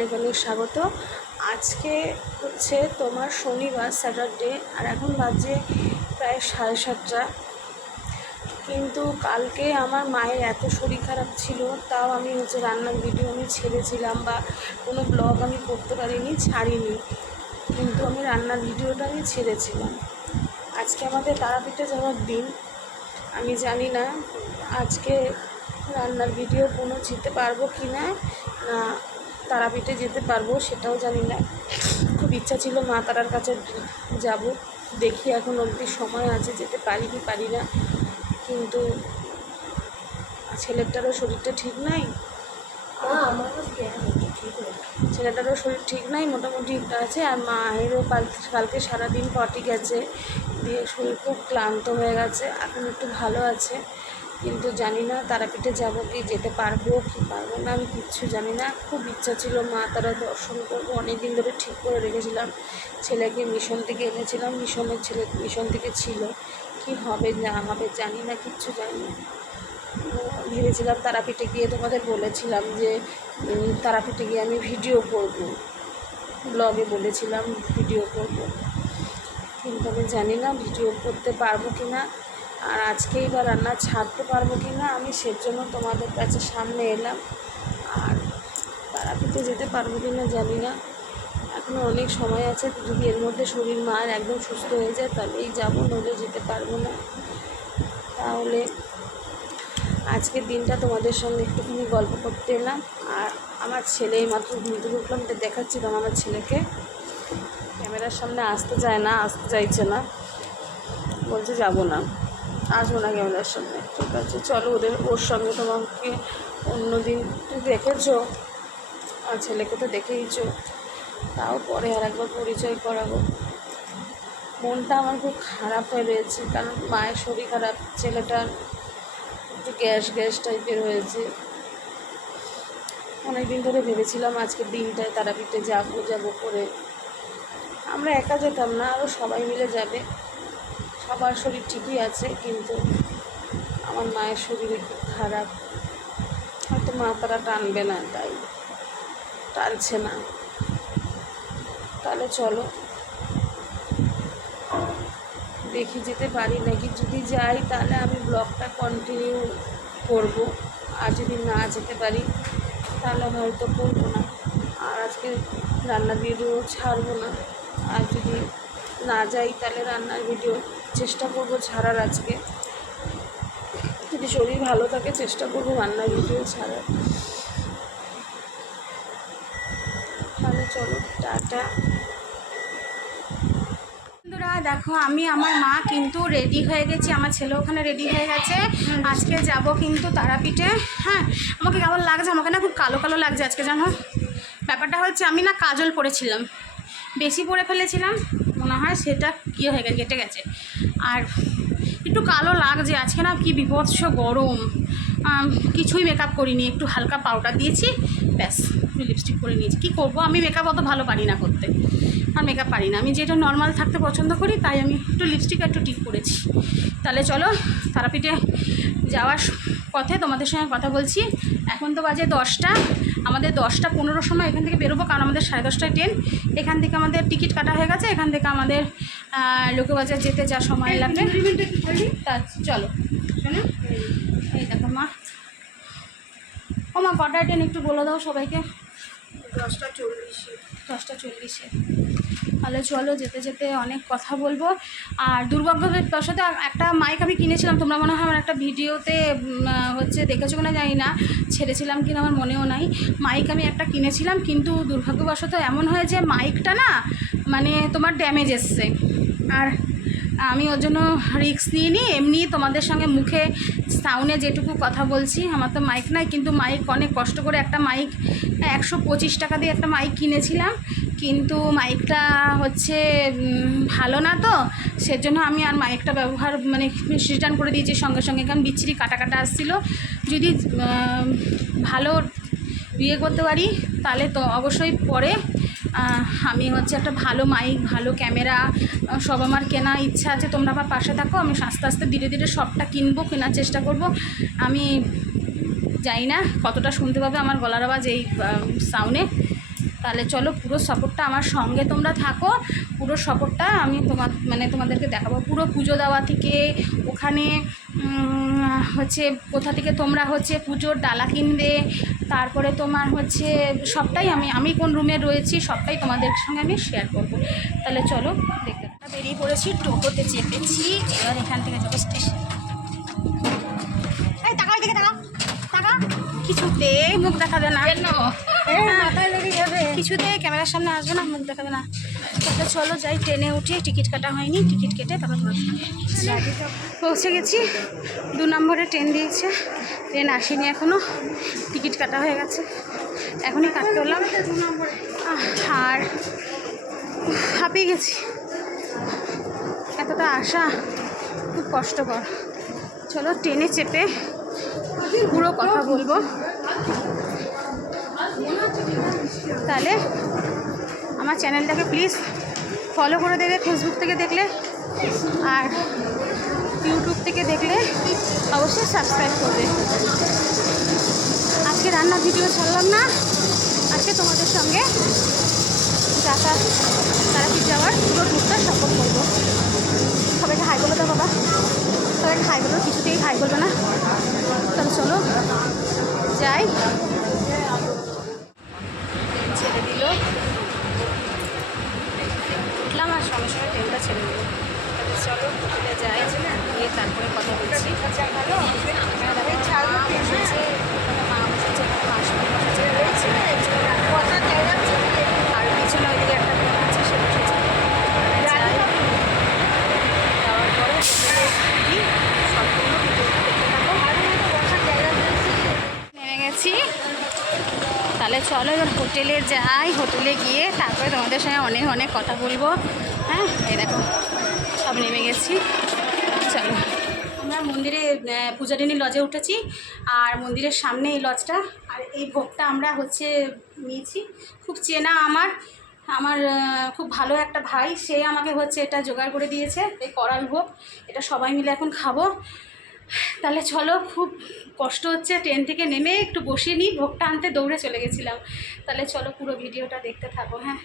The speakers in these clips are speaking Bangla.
অনেক অনেক স্বাগত। আজকে হচ্ছে তোমার শনিবার, স্যাটারডে, আর এখন বাজে প্রায় 7:30। কিন্তু কালকে আমার মায়ের এত শরীর খারাপ ছিল, তাও আমি হচ্ছে রান্নার ভিডিও আমি ছেড়েছিলাম বা কোনো ব্লগ আমি করতে পারিনি, ছাড়িনি, কিন্তু আমি রান্নার ভিডিওটা আমি ছেড়েছিলাম। আজকে আমাদের তারাপীঠে যাওয়ার দিন। আমি জানি না আজকে রান্নার ভিডিও কোনো যেতে পারবো কি না, না তারাপীঠে যেতে পারবো সেটাও জানি না। খুব ইচ্ছা ছিল মা তারার কাছে যাব, দেখি এখন অবধি সময় আছে, যেতে পারি কি পারি না। কিন্তু ছেলেটারও শরীরটা ঠিক নাই, ছেলেটারও শরীর ঠিক নাই, মোটামুটি আছে। আর মায়েরও কালকে সারাদিন পটি গেছে, দিয়ে শরীর খুব ক্লান্ত হয়ে গেছে। এখন একটু ভালো আছে, কিন্তু জানি না তারাপীঠে যাবো কি, যেতে পারবো কি পারবো না আমি কিচ্ছু জানি না। খুব ইচ্ছা ছিল মা তারা দর্শন করবো, অনেক দিন ধরে ঠিক করে রেখেছিলাম। ছেলেকে মিশন থেকে এনেছিলাম, ছেলে মিশন থেকে ছিল, কি হবে না হবে জানি না, কিচ্ছু জানি না। ভেবেছিলাম তারাপীঠে গিয়ে, তোমাদের বলেছিলাম যে তারাপীঠে গিয়ে আমি ভিডিও করব, ব্লগে বলেছিলাম ভিডিও করব, কিন্তু আমি জানি না ভিডিও করতে পারবো কি না, আর আজকেই বা রান্না ছাড়তে পারবো কি না। আমি সেজন্য তোমাদের কাছে সামনে এলাম। আর তারাপীঠে যেতে পারবো কি না জানি না, এখনও অনেক সময় আছে। যদি এর মধ্যে শরীর মায়ের একদম সুস্থ হয়ে যায় তাহলেই যাবো, নইলে যেতে পারবো না। তাহলে আজকের দিনটা তোমাদের সঙ্গে একটুখানি গল্প করতে এলাম। আর আমার ছেলে মাত্র ঘুম থেকে উঠলাম, তো দেখাচ্ছিলাম আমার ছেলেকে। ক্যামেরার সামনে আসতে চাইছে না, বলছে যাবো না, আসবো না ক্যামেরার সামনে। ঠিক আছে চলো, ওর সঙ্গে তোমাকে অন্য দিন দেখেছো, আর ছেলেকে তো দেখেইছো, তাও পরে আর একবার পরিচয় করাবো। মনটা আমার খুব খারাপ হয়ে রয়েছে, কারণ মায়ের শরীর খারাপ, ছেলেটার একটু গ্যাস টাইপের হয়েছে। অনেকদিন ধরে ভেবেছিলাম আজকের দিনটায় তারাপীঠে যাবো করে। আমরা একা যেতাম না, আরও সবাই মিলে যাবে। সবার শরীর ঠিকই আছে, কিন্তু আমার মায়ের শরীর একটু খারাপ, হয়তো মা তারা টানবে না, তাই টানছে না। তাহলে চলো দেখি যেতে পারি নাকি। যদি যাই তাহলে আমি ব্লগটা কন্টিনিউ করব, আর যদি না যেতে পারি তাহলে হয়তো করবো না, আর আজকে রান্নার ভিডিও ছাড়বো না। আর যদি না যাই তাহলে রান্নার ভিডিও চেষ্টা করব ছাড়ার। আজকে যদি শরীর ভালো থাকে চেষ্টা করবো রান্নার ভিডিও ছাড়ার। তাহলে চলো টাটা। বন্ধুরা দেখো, আমি আমার মা কিন্তু রেডি হয়ে গেছি, আমার ছেলে ওখানে রেডি হয়ে গেছে। আজকে যাব কিন্তু তারাপীঠে। হ্যাঁ, আমাকে কেমন লাগছে, আমাকে না খুব কালো কালো লাগছে আজকে, জানো। ব্যাপারটা হচ্ছে আমি না কাজল পরেছিলাম, বেশি পরে ফেলেছিলাম মনে হয়, সেটা কী হয়ে গেছে, কেটে গেছে। আর একটু কালো লাগছে আজকে, না কি বিভৎস গরম। কিছুই মেকআপ করিনি, একটু হালকা পাউডার দিয়েছি, ব্যাস লিপস্টিক করে নিয়েছি। কী করবো, আমি মেকআপ অত ভালো পারি না করতে, আর মেকআপ পারি না আমি, যেটা নর্মাল থাকতে পছন্দ করি, তাই আমি একটু লিপস্টিক আর একটু টিপ করেছি। তাহলে চলো তারাপীঠে যাওয়ার পথে তোমাদের সঙ্গে কথা বলছি। এখন তো বাজে 10টা, আমাদের 10টা 15 সময় এখান থেকে বেরোবো, কারণ আমাদের 10:30টায় ট্রেন। এখান থেকে আমাদের টিকিট কাটা হয়ে গেছে, এখান থেকে আমাদের লোকবাজার যেতে যা সময় লাগবে। তা চলো, এই দেখো মা, ও মা কটায় ট্রেন একটু বলে দাও সবাইকে। 10টা 40-এ। তাহলে চলো, যেতে যেতে অনেক কথা বলবো। আর দুর্ভাগ্যবশত একটা মাইক আমি কিনেছিলাম, তোমরা মনে হয় আমার একটা ভিডিওতে হচ্ছে দেখেছো কিনা জানি না, ছেড়েছিলাম কিনা আমার মনেও নাই। মাইক আমি একটা কিনেছিলাম, কিন্তু দুর্ভাগ্যবশত এমন হয় যে মাইকটা না মানে তোমার ড্যামেজ এসছে। আর আমি ওর জন্য রিস্ক নিয়ে এমনি তোমাদের সঙ্গে মুখে সাউন্ডে যেটুকু কথা বলছি। আমার তো মাইক নাই, কিন্তু মাইক অনেক কষ্ট করে একটা মাইক 125 টাকা দিয়ে একটা মাইক কিনেছিলাম, কিন্তু মাইকটা হচ্ছে ভালো না, তো সেজন্য আমি আর মাইকটা ব্যবহার মানে রিটার্ন করে দিয়েছি সঙ্গে সঙ্গে, কারণ বিচ্ছিরি কাটা আসছিলো। যদি ভালো বিয়ে করতে পারি তাহলে তো অবশ্যই পরে আমি হচ্ছে একটা ভালো মাইক, ভালো ক্যামেরা সব আমার কেনা ইচ্ছা আছে। তোমরা আমার পাশে থাকো, আমি আস্তে আস্তে ধীরে ধীরে সবটা কিনবো, কেনার চেষ্টা করব। আমি জানি না কতটা শুনতে পাবে আমার গলার আওয়াজ এই সাউন্ডে, তাহলে চলো পুরো সফরটা আমার সঙ্গে তোমরা থাকো, পুরো সফরটা আমি তোমাদেরকে দেখাবো, পুরো পুজো দেওয়া থেকে ওখানে হচ্ছে কোথা থেকে তোমরা হচ্ছে পুজোর ডালা কিনবে, তারপরে তোমার হচ্ছে সবটাই আমি কোন রুমে রয়েছি সবটাই তোমাদের সঙ্গে আমি শেয়ার করবো। তাহলে চলো দেখতে বেরিয়ে পড়েছি, টোটোতে চেপেছি, এবার এখান থেকে যাবো স্টেশন। এই টাকা দিকে টাকা টাকা কিছুতে মুখ দেখাবে না, কিছুতে ক্যামেরার সামনে আসবে না, মুখ দেখাবে না। তাহলে চলো যাই, ট্রেনে উঠে টিকিট কাটা হয়নি, টিকিট কেটে তারপর পৌঁছে গেছি। 2 নম্বরে ট্রেন দিয়েছে, ট্রেন আসেনি এখনও, টিকিট কাটা হয়ে গেছে, এখনই কাটতে হলাম। আর হাঁপিয়ে গেছি, এতটা আসা খুব কষ্টকর। চলো ট্রেনে চেপে পুরো কথা বলবো। তাহলে আমার চ্যানেলটাকে প্লিজ ফলো করে দেবে, ফেসবুক থেকে দেখলে, আর ইউটিউব থেকে দেখলে অবশ্যই সাবস্ক্রাইব করবে। আজকে রান্নার ভিডিও ছাড়লাম না, আজকে তোমাদের সঙ্গে তারাপীঠ যাওয়ার পুরো টুকটা সফর করবো। সবাইকে হাই বলো তো বাবা, সবাইকে হাই বলো, কিছুতেই হাই বলবে না। তাহলে চলো যাই, ছেড়ে দিল, উঠলাম আর সঙ্গে সঙ্গে ট্রেনটা ছেড়ে দিল। চলো হোটেলে যাই, গিয়ে তারপরে কথা বলছি। আর পিছনে ওইদিকে একটা আছে, সে বসেছে। যাওয়ার পরে সম্পূর্ণ ভিডিওটা দেখতে থাকো। নেমে গেছি, তাহলে চলো এবার হোটেলে যাই, হোটেলে গিয়ে তারপরে তোমাদের সঙ্গে অনেক অনেক কথা বলবো। হ্যাঁ, এই দেখো সব নেমে গেছি, চলো। আমরা মন্দিরে পূজারিনী লজে উঠেছি, আর মন্দিরের সামনে এই লজটা, আর এই ভোগটা আমরা হচ্ছে নিয়েছি। খুব চেনা আমার খুব ভালো একটা ভাই, সে আমাকে হচ্ছে এটা জোগাড় করে দিয়েছে, এই করাল ভোগ। এটা সবাই মিলে এখন খাবো। তাহলে চলো, খুব কষ্ট হচ্ছে, ট্রেন থেকে নেমে একটু বসে নিই, ভোগটা আনতে দৌড়ে চলে গেছিলাম। তাহলে চলো পুরো ভিডিওটা দেখতে থাকো। হ্যাঁ,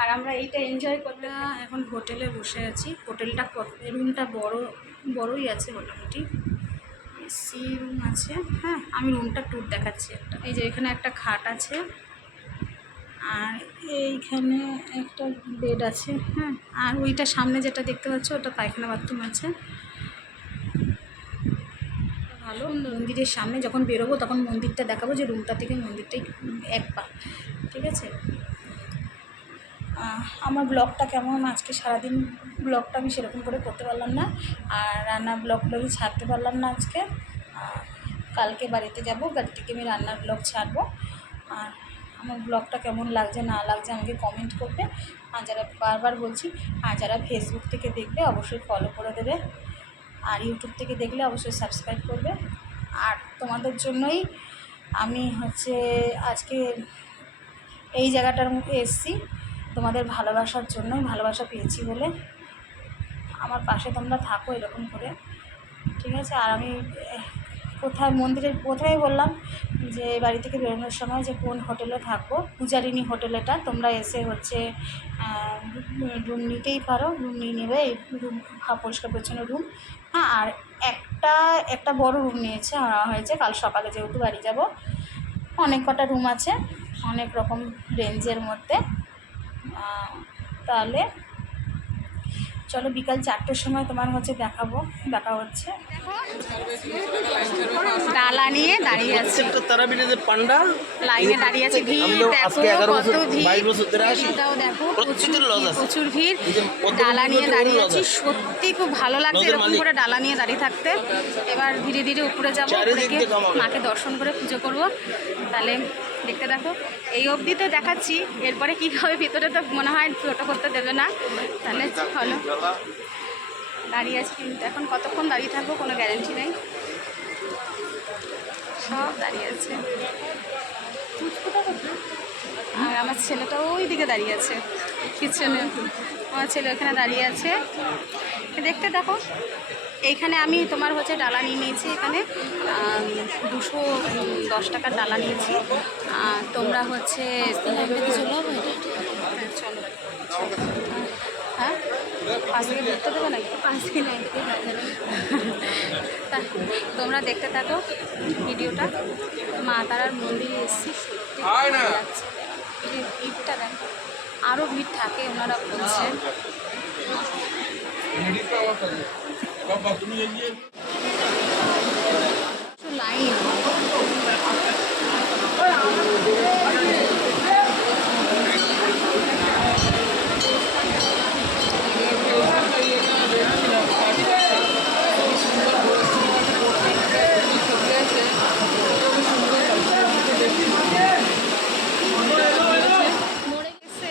আর আমরা এইটা এনজয় করলে এখন হোটেলে বসে আছি। হোটেলটা রুমটা বড়ই আছে মোটামুটি, এসি রুম আছে। হ্যাঁ, আমি রুমটা ট্যুর দেখাচ্ছি একটা। এই যে এখানে একটা খাট আছে, আর এইখানে একটা বেড আছে। হ্যাঁ, আর ওইটা সামনে যেটা দেখতে পাচ্ছ ওটা পায়খানা বাথরুম আছে। ভালো, মন্দিরের সামনে যখন বেরোবো তখন মন্দিরটা দেখাবো, যে রুমটা থেকে মন্দিরটাই এক পা, ঠিক আছে। আমার ব্লগটা কেমন, আজকে সারাদিন ব্লগটা আমি সেরকম করে করতে পারলাম না, আর রান্নার ব্লগটাও ছাড়তে পারলাম না আজকে। কালকে বাড়িতে যাব, বাড়ি থেকে আমি রান্নার ব্লগ ছাড়বো। আর আমার ব্লগটা কেমন লাগছে না লাগছে আমাকে কমেন্ট করবে। আর যারা, বারবার বলছি, আর যারা ফেসবুক থেকে দেখবে অবশ্যই ফলো করে দেবে, আর ইউটিউব থেকে দেখলে অবশ্যই সাবস্ক্রাইব করবে। আর তোমাদের জন্যই আমি হচ্ছে আজকে এই জায়গাটার মধ্যে এসেছি, তোমাদের ভালোবাসার জন্যই, ভালোবাসা পেয়েছি বলে। আমার পাশে তোমরা থাকো এরকম করে, ঠিক আছে। আর আমি কোথায় মন্দিরের প্রথমেই বললাম যে বাড়ি থেকে বেরোনোর সময় যে কোন হোটেলে থাকবো, পূজারিনী হোটেলেটা, তোমরা এসে হচ্ছে রুম নিতেই পারো, রুম নিয়ে নেবে। এই রুম পরিষ্কার পরিচ্ছন্ন রুম। হ্যাঁ, আর একটা বড় রুম নিয়েছে হয়েছে, কাল সকালে যেহেতু বাড়ি যাব। অনেক কটা রুম আছে, অনেক রকম রেঞ্জের মধ্যে। তাহলে চলো বিকাল 4টের সময় তোমার হচ্ছে দেখা হচ্ছে। ডালা নিয়ে দাঁড়িয়ে আছে, লাইনে দাঁড়িয়ে আছে, ভিড় দেখো কত ভিড়, দেখো প্রচুর ভিড়। ডালা নিয়ে দাঁড়িয়ে আছি, সত্যি খুব ভালো লাগছে এরকম করে ডালা নিয়ে দাঁড়িয়ে থাকতে। এবার ধীরে ধীরে উপরে যাবো, মাকে দর্শন করে পুজো করবো। তাহলে দেখতে দেখো, এই অবধি তো দেখাচ্ছি, এরপরে কী হবে ভিতরে তো মনে হয় ফটো করতে দেবে না। তাহলে চলো, দাঁড়িয়ে আছি, কিন্তু এখন কতক্ষণ দাঁড়িয়ে থাকবো কোনো গ্যারেন্টি নেই, সব দাঁড়িয়ে আছে। আর আমার ছেলেটা ওই দিকে দাঁড়িয়ে আছে পিছনে। আমার ছেলে ওখানে দাঁড়িয়ে আছে, দেখতে থাকো। এইখানে আমি তোমার হচ্ছে ডালা নিয়ে নিয়েছি, এখানে 210 টাকার ডালা নিয়েছি। তোমরা হচ্ছে চলো, চলো। হ্যাঁ, পাশ থেকে দেখতে দেবে নাকি? পাশ থেকে তোমরা দেখতে থাকো ভিডিওটা। মা তারার মন্দিরে এসেছি, ভিড়টা দেখো, আরও ভিড় থাকে ওনারা বলছেন। লাইন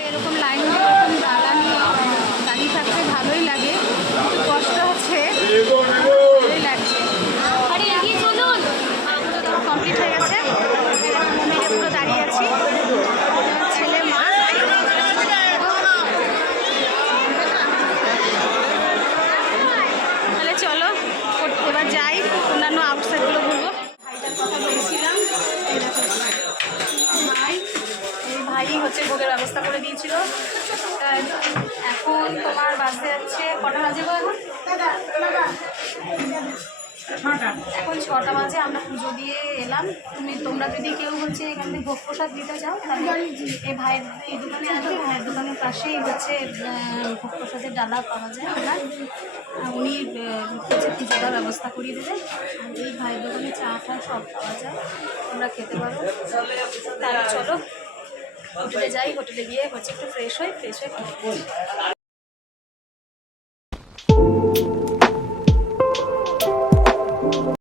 এরকম লাইন এরকম ডালা নিয়ে দাঁড়িয়ে থাকতে ভালোই লাগে, কষ্ট হচ্ছে, ভালোই লাগছে। আরে এগিয়ে চলুন, কমপ্লিট হয়ে গেছে। মন্দিরে পুরো দাঁড়িয়ে আছি, ছেলে মা। তাহলে চলো এবার যাই, অন্যান্য আউটসাইডগুলো ঘুরবো। ভাইটার কথা বলছিলাম, ভাই হচ্ছে ভোগের ব্যবস্থা করে দিয়েছিল। এখন তোমার বাজতে যাচ্ছে, কটা বাজে গো এখন 6টা বাজে। আমরা পুজো দিয়ে এলাম। তোমরা যদি কেউ হচ্ছে এখান থেকে ভোগ প্রসাদ দিতে চাও তাহলে এই ভাইয়ের এই দোকানে আসবে, ভাইয়ের দোকানের পাশেই হচ্ছে ভোগ প্রসাদের ডালা পাওয়া যায়। উনি হচ্ছে পুজো দেওয়ার ব্যবস্থা করিয়ে দেবে। আর এই ভাইয়ের দোকানে চা টা সব পাওয়া যায়, তোমরা খেতে পারো। তাহলে চলো হোটেলে যাই, হোটেলে গিয়ে হচ্ছে একটু ফ্রেশ হয়ে